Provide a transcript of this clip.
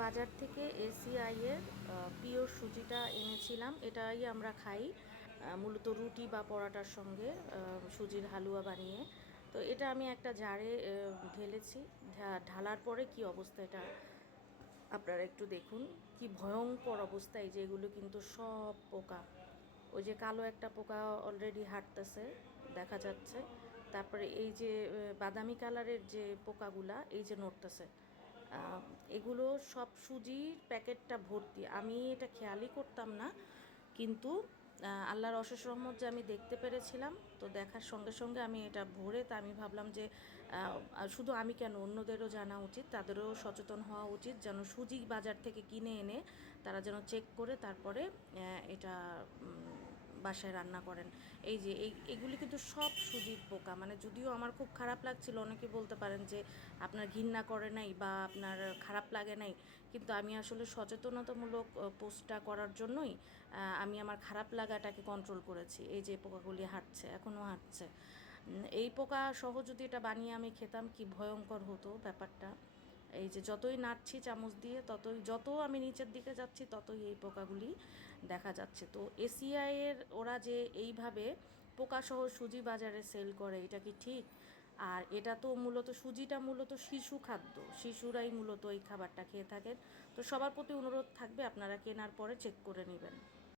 বাজার থেকে এসিআই এর পিওর সুজিটা এনেছিলাম। এটাই আমরা খাই মূলত রুটি বা পরোটার সঙ্গে, সুজির হালুয়া বানিয়ে। তো এটা আমি একটা জারে ঢেলেছি। ঢালার পরে কি অবস্থা এটা আপনারা একটু দেখুন। কি ভয়ঙ্কর অবস্থা! এই যে এগুলো কিন্তু সব পোকা। ওই যে কালো একটা পোকা অলরেডি হাঁটতেছে, দেখা যাচ্ছে। তারপরে এই যে বাদামি কালারের যে পোকাগুলা এই যে নড়তেছে, এগুলো সব সুজির প্যাকেটটা ভর্তি। আমি এটা খেয়ালই করতাম না, কিন্তু আল্লাহর অশেষ রহমত যে আমি দেখতে পেরেছিলাম। তো দেখার সঙ্গে সঙ্গে আমি এটা ভরে, তা আমি ভাবলাম যে শুধু আমি কেন, অন্যদেরও জানা উচিত, তাদেরও সচেতন হওয়া উচিত, যেন সুজি বাজার থেকে কিনে এনে তারা যেন চেক করে তারপরে এটা বাসায় রান্না করেন। এই যে এগুলি কিন্তু সব সুজির পোকা। মানে যদিও আমার খুব খারাপ লাগছিল, অনেকে বলতে পারেন যে আপনার ঘৃণা করে নাই বা আপনার খারাপ লাগে নাই, কিন্তু আমি আসলে সচেতনতামূলক পোস্টটা করার জন্যই আমি আমার খারাপ লাগাটাকে কন্ট্রোল করেছি। এই যে পোকাগুলি হাঁটছে, এখনও হাঁটছে। এই পোকা সহ যদি এটা বানিয়ে আমি খেতাম, কি ভয়ঙ্কর হতো ব্যাপারটা। এই যে যতই নাড়ছি চামচ দিয়ে, যত আমি নিচের দিকে যাচ্ছি ততই এই পোকাগুলি দেখা যাচ্ছে। তো এসিআই এর ওরা যে এইভাবে পোকাসহ সুজি বাজারে সেল করে, এটা কি ঠিক? আর এটা তো মূলত, সুজিটা মূলত শিশু খাদ্য, শিশুরাই মূলত এই খাবারটা খেয়ে থাকেন। তো সবার প্রতি অনুরোধ থাকবে, আপনারা কেনার পরে চেক করে নেবেন।